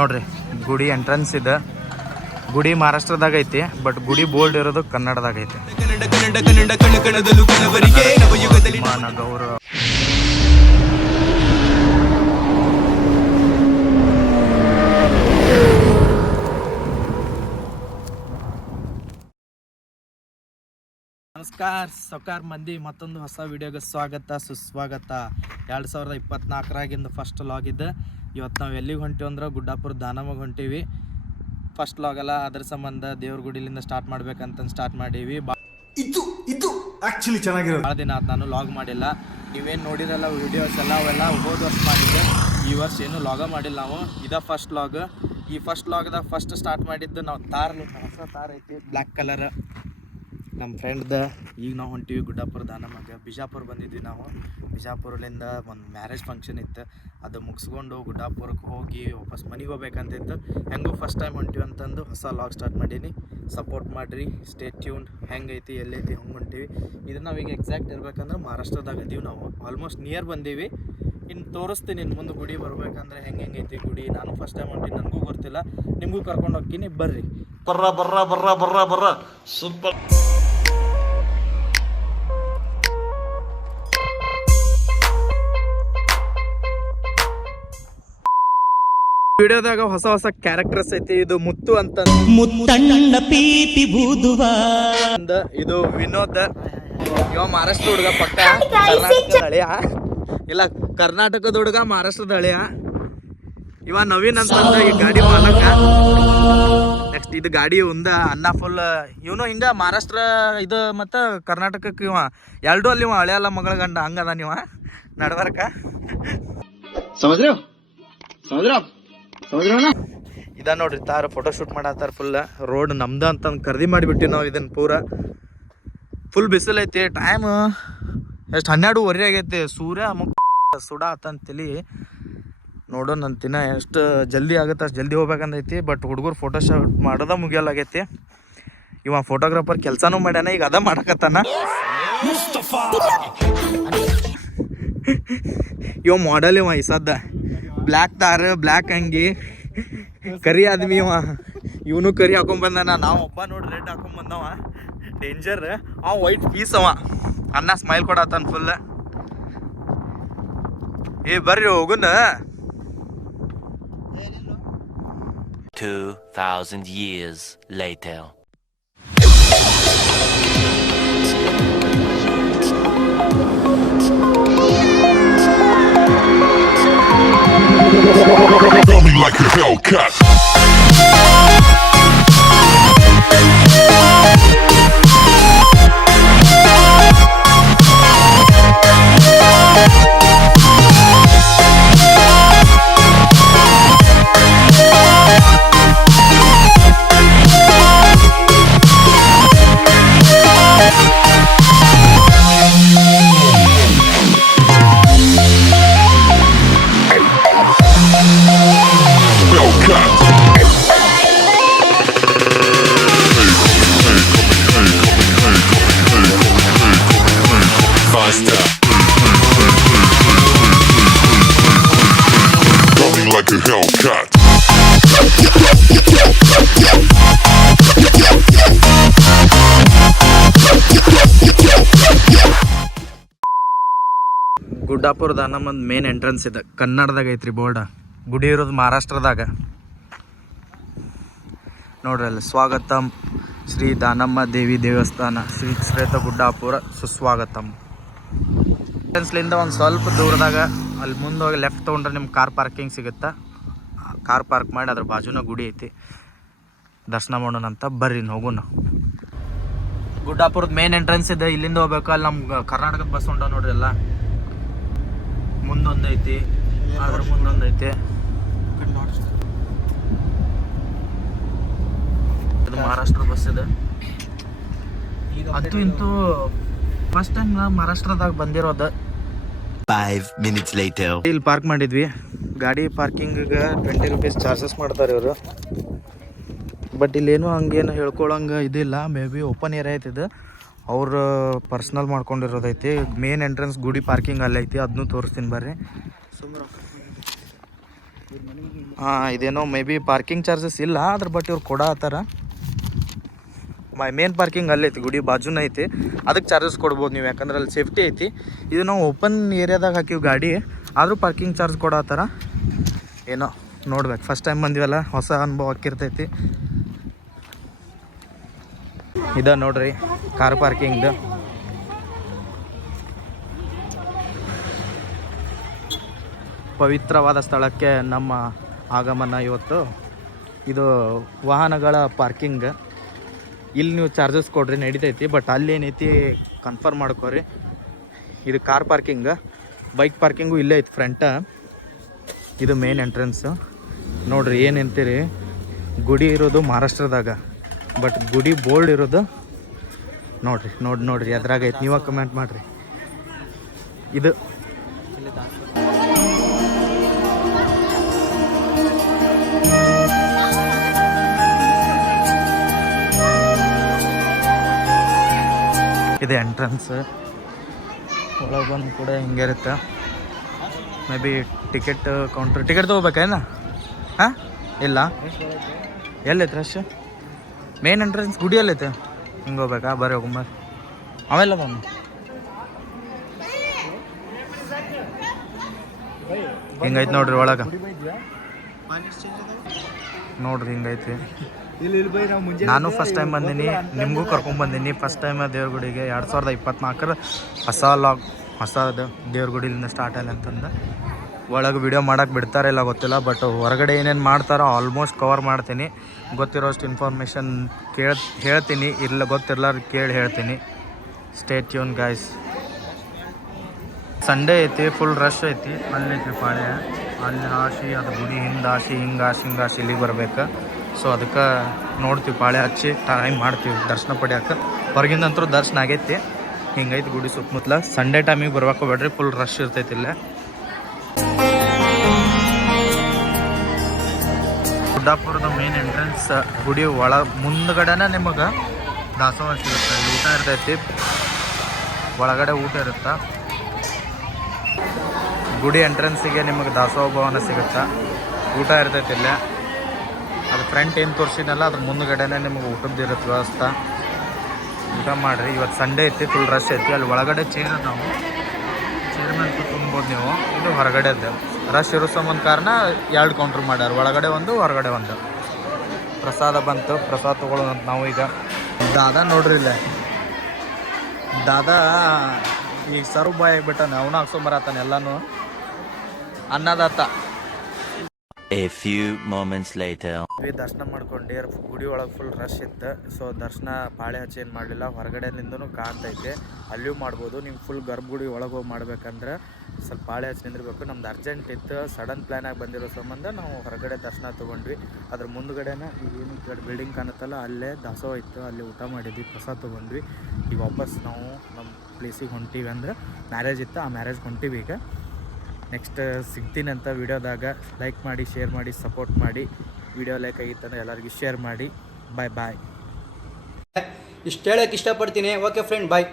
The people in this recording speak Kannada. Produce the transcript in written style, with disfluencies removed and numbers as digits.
ನೋಡ್ರಿ ಗುಡಿ ಎಂಟ್ರೆನ್ಸ್ ಇದೆ. ಗುಡಿ ಮಹಾರಾಷ್ಟ್ರದಾಗ ಐತಿ, ಬಟ್ ಗುಡಿ ಬೋರ್ಡ್ ಇರೋದು ಕನ್ನಡದಾಗ ಐತಿ. ಗೌರ ನಮಸ್ಕಾರ ಸೌಕಾರ ಮಂದಿ, ಮತ್ತೊಂದು ಹೊಸ ವಿಡಿಯೋಗೆ ಸ್ವಾಗತ ಸುಸ್ವಾಗತ. 2024ರಾಗಿಂದ ಫಸ್ಟ್ ಲಾಗ್ ಇದೆ. ಇವತ್ತು ನಾವು ಎಲ್ಲಿಗೆ ಹೊಂಟೀವಿ ಅಂದ್ರೆ ಗುಡ್ಡಾಪುರ ದಾನಮಗೆ ಹೊಂಟೀವಿ. ಫಸ್ಟ್ ಲಾಗ್ ಅಲ್ಲ, ಅದ್ರ ಸಂಬಂಧ ದೇವ್ರ ಗುಡಿಲಿಂದ ಸ್ಟಾರ್ಟ್ ಮಾಡ್ಬೇಕಂತ ಸ್ಟಾರ್ಟ್ ಮಾಡೀವಿ. ಇದು ಆಕ್ಚುಲಿ ಚೆನ್ನಾಗಿರೋದು. ಭಾಳ ದಿನ ಆಯ್ತು ನಾನು ಲಾಗ್ ಮಾಡಿಲ್ಲ. ನೀವೇನು ನೋಡಿರಲ್ಲ ವಿಡಿಯೋಸ್ ಎಲ್ಲ ಅವೆಲ್ಲ ಹೋದ ವರ್ಷ ಮಾಡಿದ್ದೆ. ಈ ವರ್ಷ ಏನು ಲಾಗ ಮಾಡಿಲ್ಲ ನಾವು. ಇದ ಫಸ್ಟ್ ಲಾಗ್. ಈ ಫಸ್ಟ್ ಲಾಗ್ದಾಗ ಫಸ್ಟ್ ಸ್ಟಾರ್ಟ್ ಮಾಡಿದ್ದು ನಾವು ಹೊಸ ತಾರ್ ಐತಿ ಬ್ಲ್ಯಾಕ್ ಕಲರ್ ನಮ್ಮ ಫ್ರೆಂಡ್ದ. ಈಗ ನಾವು ಹೊಂಟೀವಿ ಗುಡ್ಡಾಪುರ ದಾನಮಗೆ. ಬಿಜಾಪುರ ಬಂದಿದ್ವಿ ನಾವು. ಬಿಜಾಪುರಲಿಂದ ಒಂದು ಮ್ಯಾರೇಜ್ ಫಂಕ್ಷನ್ ಇತ್ತು, ಅದು ಮುಗಿಸ್ಕೊಂಡು ಗುಡ್ಡಾಪುರಕ್ಕೆ ಹೋಗಿ ವಾಪಸ್ ಮನೆಗೆ ಹೋಗ್ಬೇಕಂತಿತ್ತು. ಹೆಂಗೂ ಫಸ್ಟ್ ಟೈಮ್ ಹೊಂಟೀವಿ ಅಂತಂದು ಹೊಸ ಲಾಗ್ ಸ್ಟಾರ್ಟ್ ಮಾಡೀನಿ. ಸಪೋರ್ಟ್ ಮಾಡಿರಿ, ಸ್ಟೇ ಟ್ಯೂನ್ಡ್. ಹೆಂಗೈತಿ ಎಲ್ಲೈತಿ ಹಂಗೆ ಹೊಂಟೀವಿ. ಇದು ನಾವೀಗ ಎಕ್ಸಾಕ್ಟ್ ಇರ್ಬೇಕಂದ್ರೆ ಮಹಾರಾಷ್ಟ್ರದಾಗ ಇದೀವಿ ನಾವು. ಆಲ್ಮೋಸ್ಟ್ ನಿಯರ್ ಬಂದೀವಿ. ಇನ್ನು ತೋರಿಸ್ತೀನಿ ಇನ್ನು ಮುಂದೆ ಗುಡಿ ಬರ್ಬೇಕಂದ್ರೆ ಹೆಂಗೈತಿ ಗುಡಿ. ನಾನು ಫಸ್ಟ್ ಟೈಮ್ ಹೊಂಟೀನಿ, ನನಗೂ ಗೊತ್ತಿಲ್ಲ. ನಿಮಗೂ ಕರ್ಕೊಂಡು ಹೋಗ್ತೀನಿ, ಬರ್ರಿ. ಬರ್ರ ಸೂಪರ್. ವಿಡಿಯೋದಾಗ ಹೊಸ ಹೊಸ ಕ್ಯಾರೆಕ್ಟರ್ಸ್ ಐತಿ. ಇದು ಮುತ್ತು ಅಂತ, ಮುತ್ತಣ್ಣ ಪೀತಿ ಬೂದುವ. ಇದು ವಿನೋದ್. ಇವ ಮಹಾರಾಷ್ಟ್ರ ಹುಡುಗ, ಪಕ್ಕ ಕರ್ನಾಟಕದ ಹಳೆಯ. ಇಲ್ಲ, ಕರ್ನಾಟಕದ ಹುಡುಗ, ಮಹಾರಾಷ್ಟ್ರದ ಹಳೆಯ. ಇವ ನವೀನ್ ಅಂತಂದ ಈ ಗಾಡಿ ಮಾಲಕ. ನೆಕ್ಸ್ಟ್ ಇದು ಗಾಡಿ ಒಂದ ಅನ್ನ ಫುಲ್. ಇವನು ಹಿಂಗ ಮಹಾರಾಷ್ಟ್ರ ಇದು ಮತ್ತ ಕರ್ನಾಟಕಕ್ಕೆ ಇವ ಎರಡು ಅಲ್ಲಿ ಇವ ಹಳೆಯಲ್ಲ ಮಗಳ ಗಂಡ ಹಂಗದ ನೀವ ನಡ್ಬರ್ಕ. ಇದ ನೋಡ್ರಿ ತಾರ ಫೋಟೋ ಶೂಟ್ ಮಾಡತ್ತಾರ. ಫುಲ್ ರೋಡ್ ನಮ್ದ ಅಂತ ಖರೀದಿ ಮಾಡಿಬಿಟ್ಟಿವಿ ನಾವು. ಇದನ್ನ ಪೂರ ಫುಲ್ ಬಿಸಿಲು ಐತಿ. ಟೈಮ್ ಎಷ್ಟು 12:30 ಆಗೈತಿ. ಸೂರ್ಯ ಸುಡ ಆತಂತಲಿ ನೋಡೋಣ ಅಂತಿನ. ಎಷ್ಟು ಜಲ್ದಿ ಆಗುತ್ತೆ ಅಷ್ಟು ಜಲ್ದಿ ಹೋಗ್ಬೇಕಂದೈತಿ. ಬಟ್ ಹುಡುಗರು ಫೋಟೋ ಶೂಟ್ ಮಾಡೋದ ಮುಗಿಯಲಾಗೈತಿ. ಇವ ಫೋಟೋಗ್ರಾಫರ್ ಕೆಲಸನೂ ಮಾಡ್ಯಾನ, ಈಗ ಅದ ಮಾಡಕತ್ತಾನ. ಇವ ಮಾಡೆಲ್ ಇವ ಇಸದ್ದ. ಬ್ಲ್ಯಾಕ್ ತಾರ, ಬ್ಲ್ಯಾಕ್ ಅಂಗಿ, ಕರಿ ಆದ್ಮಿ ಇವ. ಇವನು ಕರಿ ಹಾಕೊಂಡ್ ಬಂದಾನ. ನಾವು ಒಬ್ಬ ನೋಡ್ರಿ ರೆಡ್ ಹಾಕೊಂಡ್ ಬಂದವ, ಡೇಂಜರ್. ಅವ ವೈಟ್ ಪೀಸ್ ಅವ. ಅನ್ನ ಸ್ಮೈಲ್ ಕೊಡತ್ತಾನ ಫುಲ್. ಏ ಬರ್ರಿ ಹೋಗುನ. 2000 years later. Coming like a Hellcat. Coming like a Hellcat. Guddapura ದಾನಮ್ಮಂದು ಮೇನ್ ಎಂಟ್ರೆನ್ಸ್ ಇದೆ. ಕನ್ನಡದಾಗ ಐತ್ರಿ ಬೋರ್ಡ. ಗುಡಿ ಇರೋದು ಮಹಾರಾಷ್ಟ್ರದಾಗ. ನೋಡ್ರಿ ಅಲ್ಲಿ ಸ್ವಾಗತಂ ಶ್ರೀ ದಾನಮ್ಮ ದೇವಿ ದೇವಸ್ಥಾನ, ಶ್ರೀ ಕ್ಷೇತ್ರ ಗುಡ್ಡಾಪುರ ಸುಸ್ವಾಗತಂ. ಎಂಟ್ರೆನ್ಸ್ಲಿಂದ ಒಂದು ಸ್ವಲ್ಪ ದೂರದಾಗ ಅಲ್ಲಿ ಮುಂದೆ ಹೋಗಿ ಲೆಫ್ಟ್ ತೊಗೊಂಡ್ರೆ ನಿಮ್ಗೆ ಕಾರ್ ಪಾರ್ಕಿಂಗ್ ಸಿಗುತ್ತೆ. ಕಾರ್ ಪಾರ್ಕ್ ಮಾಡಿ ಅದ್ರ ಬಾಜುನ ಗುಡಿ ಐತಿ. ದರ್ಶನ ಮಾಡೋಣ ಅಂತ ಬರ್ರಿ ಹೋಗೋಣ. ಗುಡ್ಡಾಪುರದ ಮೇನ್ ಎಂಟ್ರೆನ್ಸ್ ಇದೆ, ಇಲ್ಲಿಂದ ಹೋಗ್ಬೇಕು. ಅಲ್ಲಿ ನಮ್ಮ ಕರ್ನಾಟಕದ ಬಸ್ ಹೊಂಟ ನೋಡ್ರಿ. ಎಲ್ಲ ಮುಂದೊಂದು ಐತಿ, ಅದ್ರ ಮುಂದೊಂದು ಐತಿ. ಇದು ಮಹಾರಾಷ್ಟ್ರ ಬಸ್ ಇದೆ. ಅಂತೂ ಇಂತೂ ಫಸ್ಟ್ ಟೈಮ್ ನಾ ಮಹಾರಾಷ್ಟ್ರದಾಗ ಬಂದಿರೋದು. 5 minutes later. ಇಲ್ಲಿ ಪಾರ್ಕ್ ಮಾಡಿದ್ವಿ. ಗಾಡಿ ಪಾರ್ಕಿಂಗ್ 20 ರೂಪೀಸ್ ಚಾರ್ಜಸ್ ಮಾಡ್ತಾರೆ ಇವರು. ಬಟ್ ಇಲ್ಲೇನು ಹಂಗೇನು ಹೇಳ್ಕೊಳಂಗೆ ಇದಿಲ್ಲ. ಮೇ ಬಿ ಓಪನ್ ಏರಿಯಾ ಐತಿದು, ಅವ್ರು ಪರ್ಸ್ನಲ್ ಮಾಡ್ಕೊಂಡಿರೋದೈತಿ. ಮೇನ್ ಎಂಟ್ರೆನ್ಸ್ ಗುಡಿ ಪಾರ್ಕಿಂಗ್ ಅಲ್ಲಿ ಐತಿ, ಅದನ್ನೂ ತೋರಿಸ್ತೀನಿ ಬರ್ರಿ. ಹಾಂ, ಇದೇನೋ ಮೇ ಬಿ ಪಾರ್ಕಿಂಗ್ ಚಾರ್ಜಸ್ ಇಲ್ಲ ಅದ್ರ ಬಟ್ ಇವ್ರು ಕೊಡತ್ತಾರ. ಮೇನ್ ಪಾರ್ಕಿಂಗ್ ಅಲ್ಲಿ ಐತಿ, ಗುಡಿ ಬಾಜುನ ಐತಿ, ಅದಕ್ಕೆ ಚಾರ್ಜಸ್ ಕೊಡ್ಬೋದು ನೀವು, ಯಾಕಂದ್ರೆ ಅಲ್ಲಿ ಸೇಫ್ಟಿ ಐತಿ. ಇದು ನಾವು ಓಪನ್ ಏರಿಯಾದಾಗ ಹಾಕಿವಿ ಗಾಡಿ, ಆದರೂ ಪಾರ್ಕಿಂಗ್ ಚಾರ್ಜ್ ಕೊಡತ್ತಾರ. ಏನೋ ನೋಡ್ಬೇಕು, ಫಸ್ಟ್ ಟೈಮ್ ಬಂದಿವಲ್ಲ, ಹೊಸ ಅನುಭವ ಆಕ್ಕಿರ್ತೈತಿ. ಇದ ನೋಡ್ರಿ ಕಾರ್ ಪಾರ್ಕಿಂಗ್ದು. ಪವಿತ್ರವಾದ ಸ್ಥಳಕ್ಕೆ ನಮ್ಮ ಆಗಮನ ಇವತ್ತು. ಇದು ವಾಹನಗಳ ಪಾರ್ಕಿಂಗ್. ಇಲ್ಲಿ ನೀವು ಚಾರ್ಜಸ್ ಕೊಡ್ರಿ ನಡಿತೈತಿ, ಬಟ್ ಅಲ್ಲಿ ಏನೈತಿ ಕನ್ಫರ್ಮ್ ಮಾಡ್ಕೊರಿ. ಇದು ಕಾರ್ ಪಾರ್ಕಿಂಗ್. ಬೈಕ್ ಪಾರ್ಕಿಂಗು ಇಲ್ಲೇ ಐತಿ ಫ್ರಂಟ. ಇದು ಮೇನ್ ಎಂಟ್ರೆನ್ಸು. ನೋಡ್ರಿ ಏನಂತೀರಿ, ಗುಡಿ ಇರೋದು ಮಹಾರಾಷ್ಟ್ರದಾಗ, ಬಟ್ ಗುಡಿ ಬೋರ್ಡ್ ಇರೋದು ನೋಡ್ರಿ ಅದ್ರಾಗ ಐತಿ. ನೀವಾಗ ಕಮೆಂಟ್ ಮಾಡಿರಿ. ಇದು ಇದೆ ಎಂಟ್ರೆನ್ಸ್. ಒಳಗೆ ಬಂದು ಕೂಡ ಹಿಂಗೆ ಇರುತ್ತೆ. Maybe ticket counter, ticket ತೊಗೋಬೇಕೇನ? ಹಾಂ, ಇಲ್ಲ, ಎಲ್ಲೈತೆ ರಶ್? ಮೇನ್ ಎಂಟ್ರೆನ್ಸ್ ಗುಡಿ ಎಲ್ಲೈತೆ, ಹಿಂಗೆ ಹೋಗ್ಬೇಕಾ? ಬರ್ರಿ ಹೋಗುಂಬ. ಅವೆಲ್ಲ ಬಂದು ಹಿಂಗೈತೆ ನೋಡ್ರಿ ಒಳಗೆ. ನೋಡ್ರಿ ಹಿಂಗೈತಿ. ನಾನು ಫಸ್ಟ್ ಟೈಮ್ ಬಂದೀನಿ, ನಿಮಗೂ ಕರ್ಕೊಂಡ್ಬಂದೀನಿ. ಫಸ್ಟ್ ಟೈಮ್ ದೇವ್ರ ಗುಡಿಗೆ 2024 ಹೊಸದು ದೇವ್ರ ಗುಡಿಲಿಂದ ಸ್ಟಾರ್ಟ್ ಆಗಲಿ ಅಂತಂದು. ಒಳಗೆ ವಿಡಿಯೋ ಮಾಡೋಕೆ ಬಿಡ್ತಾರೆ ಇಲ್ಲ ಗೊತ್ತಿಲ್ಲ, ಬಟ್ ಹೊರಗಡೆ ಏನೇನು ಮಾಡ್ತಾರೋ ಆಲ್ಮೋಸ್ಟ್ ಕವರ್ ಮಾಡ್ತೀನಿ. ಗೊತ್ತಿರೋಷ್ಟು ಇನ್ಫಾರ್ಮೇಷನ್ ಹೇಳ್ತೀನಿ, ಇಲ್ಲ ಗೊತ್ತಿರಲಾರ ಕೇಳಿ ಹೇಳ್ತೀನಿ. Stay tune guys. ಸಂಡೇ ಐತಿ, ಫುಲ್ ರಶ್ ಐತಿ. ಅಲ್ಲಿ ಐತಿ ಪಾಳ್ಯ, ಅಲ್ಲಿ ಹಾಸಿ ಅದು ಗುಡಿ ಹಿಂದೆ ಹಾಸಿ ಹಿಂಗೆ ಇಲ್ಲಿಗೆ ಬರ್ಬೇಕು. ಸೊ ಅದಕ್ಕೆ ನೋಡ್ತೀವಿ, ಪಾಳ್ಯ ಹಚ್ಚಿ ಟೈಮ್ ಮಾಡ್ತೀವಿ ದರ್ಶನ ಪಡ್ಯಾಕೆ. ಹೊರಗಿಂದಂತರೂ ದರ್ಶನ ಆಗೈತಿ. ಹಿಂಗೈತಿ ಗುಡಿ ಸುತ್ತಮುತ್ತಲ. ಸಂಡೇ ಟೈಮಿಗೆ ಬರ್ಬೇಕು ಬೇಡ್ರಿ, ಫುಲ್ ರಶ್ ಇರ್ತೈತಿ ಇಲ್ಲೇ. ಗುಡ್ಡಾಪುರದ ಮೇನ್ ಎಂಟ್ರೆನ್ಸ್ ಗುಡಿ ಮುಂದ್ಗಡೆನ ನಿಮಗೆ ದಾಸೋಹ ಸಿಗುತ್ತೆ. ಇಲ್ಲಿ ಊಟ ಇರ್ತೈತಿ, ಒಳಗಡೆ ಊಟ ಇರುತ್ತೆ. ಗುಡಿ ಎಂಟ್ರೆನ್ಸಿಗೆ ನಿಮಗೆ ದಾಸೋಹ ಭವನ ಸಿಗುತ್ತೆ, ಊಟ ಇರ್ತೈತಿ ಇಲ್ಲೇ. ಅದು ಫ್ರಂಟ್ ಏನು ತೋರಿಸಿನಲ್ಲ ಅದ್ರ ಮುಂದ್ಗಡೆನೇ ನಿಮಗೆ ಊಟದ್ದು ಇರುತ್ತೆ ವ್ಯವಸ್ಥೆ. ಊಟ ಮಾಡಿರಿ. ಇವತ್ತು ಸಂಡೇ ಐತಿ, ಫುಲ್ ರಶ್ ಐತಿ. ಅಲ್ಲಿ ಒಳಗಡೆ ಚೇರ್ ನಾವು ಚೇರ್ ಮೇಲೆ ಕೂತ್ಕೊಬೋದು ನೀವು. ಇದು ಹೊರಗಡೆದು ರಶ್ ಇರೋ ಸಂಬಂಧ ಕಾರಣ 2 ಕೌಂಟ್ರ್ ಮಾಡ್ಯಾರ, ಒಳಗಡೆ ಒಂದು ಹೊರಗಡೆ ಒಂದು. ಪ್ರಸಾದ ಬಂತು, ಪ್ರಸಾದ ತೊಗೊಳ್ಳೋದಂತ ನಾವು ಈಗ. ದಾದಾ ನೋಡ್ರಿ ಇಲ್ಲೇ, ದಾದಾ ಈಗ ಸರ್ವ್ ಬಾಯ್ ಆಗಿಬಿಟ್ಟಾನೆ, ಅವನು ಹಾಕ್ಸೊಂಬರತ್ತಾನೆ ಎಲ್ಲನೂ. ಅನ್ನದಾತ. A few moments later. ದರ್ಶನ ಮಾಡ್ಕೊಂಡು ಗುಡಿ ಒಳಗೆ ಫುಲ್ ರಶ್ ಇತ್ತು. ಸೊ ದರ್ಶನ ಪಾಳೆ ಹಚ್ಚಿ ಏನು ಮಾಡಲಿಲ್ಲ, ಹೊರಗಡೆಲಿಂದನೂ ಕಾಣ್ತೈತೆ, ಅಲ್ಲಿಯೂ ಮಾಡ್ಬೋದು. ನಿಮ್ಗೆ ಫುಲ್ ಗರ್ಭಗುಡಿ ಒಳಗೆ ಹೋಗಿ ಮಾಡ್ಬೇಕಂದ್ರೆ ಸ್ವಲ್ಪ ಪಾಳೆ ಹಚ್ಚಿ ನಿಂದಿರ್ಬೇಕು. ನಮ್ದು ಅರ್ಜೆಂಟ್ ಇತ್ತು, ಸಡನ್ ಪ್ಲ್ಯಾನಾಗಿ ಬಂದಿರೋ ಸಂಬಂಧ ನಾವು ಹೊರಗಡೆ ದರ್ಶನ ತೊಗೊಂಡ್ವಿ. ಅದ್ರ ಮುಂದ್ಗಡೆನೇ ಏನು ಬಿಲ್ಡಿಂಗ್ ಕಾಣುತ್ತಲ್ಲ, ಅಲ್ಲೇ ದಾಸೋಹ ಇತ್ತು, ಅಲ್ಲಿ ಊಟ ಮಾಡಿದ್ವಿ, ಪ್ರಸಾದ ತೊಗೊಂಡ್ವಿ. ಈಗ ವಾಪಸ್ ನಾವು ನಮ್ಮ ಪ್ಲೇಸಿಗೆ ಹೊಂಟೀವಿ. ಅಂದ್ರೆ ಮ್ಯಾರೇಜ್ ಇತ್ತು, ಆ ಮ್ಯಾರೇಜ್ಗೆ ಹೊಂಟೀವಿ ಈಗ. ನೆಕ್ಸ್ಟ್ ಸಿಗ್ತೀನಿ ಅಂತ ವಿಡಿಯೋದಾಗ. ಲೈಕ್ ಮಾಡಿ, ಶೇರ್ ಮಾಡಿ, ಸಪೋರ್ಟ್ ಮಾಡಿ. ವಿಡಿಯೋ ಲೈಕ್ ಆಗಿತ್ತಂದ್ರೆ ಎಲ್ಲರಿಗೂ ಶೇರ್ ಮಾಡಿ. ಬಾಯ್. ಇಷ್ಟು ಹೇಳೋಕ್ಕೆ ಇಷ್ಟಪಡ್ತೀನಿ. ಓಕೆ ಫ್ರೆಂಡ್, ಬಾಯ್.